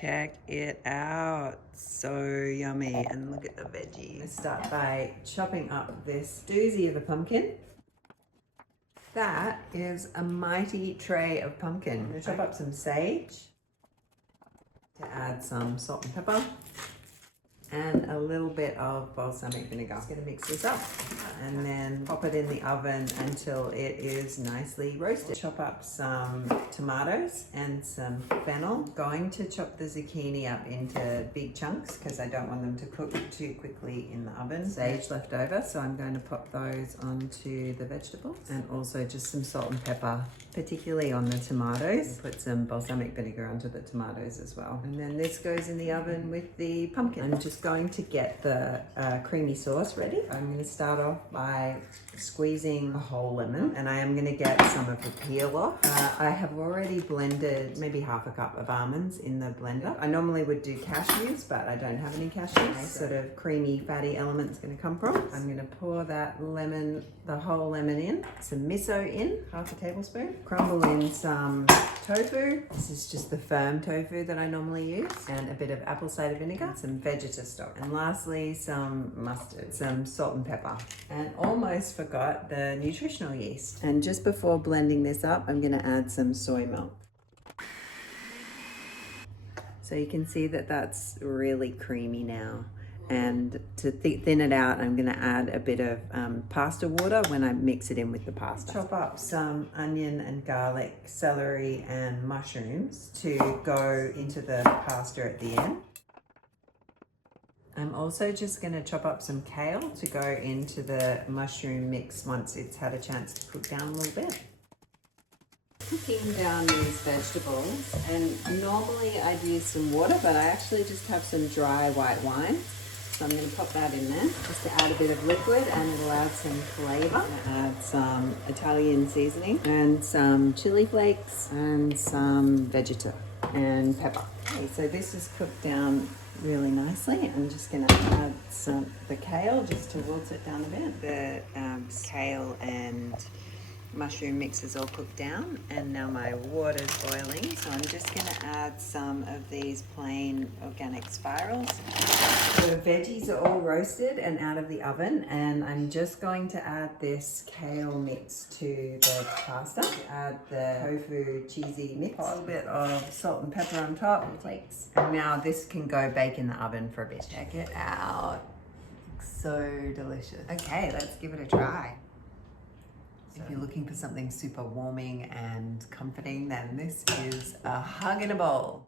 Check it out. So yummy. And look at the veggies. Let's start by chopping up this doozy of a pumpkin. That is a mighty tray of pumpkin. I'm going to chop up some sage to add some salt and pepper and a little bit of balsamic vinegar. Just going to mix this up and then pop it in the oven until it is nicely roasted. Chop up some tomatoes and some fennel. Going to chop the zucchini up into big chunks because I don't want them to cook too quickly in the oven. Sage left over, so I'm going to pop those onto the vegetables, and also just some salt and pepper, particularly on the tomatoes. Put some balsamic vinegar onto the tomatoes as well. And then this goes in the oven with the pumpkin. I'm just going to get the creamy sauce ready. I'm going to start off by squeezing a whole lemon, and I am going to get some of the peel off. I have already blended maybe half a cup of almonds in the blender. I normally would do cashews, but I don't have any cashews. Sort of creamy fatty element's going to come from. I'm going to pour that lemon, the whole lemon in, some miso in, half a tablespoon, crumble in some tofu. This is just the firm tofu that I normally use, and a bit of apple cider vinegar, some vegeta stock, and lastly some mustard, some salt and pepper, and almost forgot the nutritional yeast. And just before blending this up, I'm going to add some soy milk. So you can see that that's really creamy now. And to thin it out, I'm going to add a bit of pasta water when I mix it in with the pasta. Chop up some onion and garlic, celery and mushrooms to go into the pasta at the end. I'm also just going to chop up some kale to go into the mushroom mix once it's had a chance to cook down a little bit. Cooking down these vegetables, and normally I'd use some water, but I actually just have some dry white wine. So I'm going to pop that in there just to add a bit of liquid, and it'll add some flavor. I'm going to add some Italian seasoning and some chili flakes and some vegeta and pepper. Okay, so this is cooked down really nicely. I'm just going to add the kale just to wilt it down a bit. The kale and mushroom mix is all cooked down, and now my water's boiling, so I'm just going to add some of these plain organic spirals. The veggies are all roasted and out of the oven, and I'm just going to add this kale mix to the pasta. Add the tofu cheesy mix, a little bit of salt and pepper on top, flakes. And now this can go bake in the oven for a bit. Check it out. So delicious. Okay, let's give it a try. If you're looking for something super warming and comforting, then this is a hug in a bowl.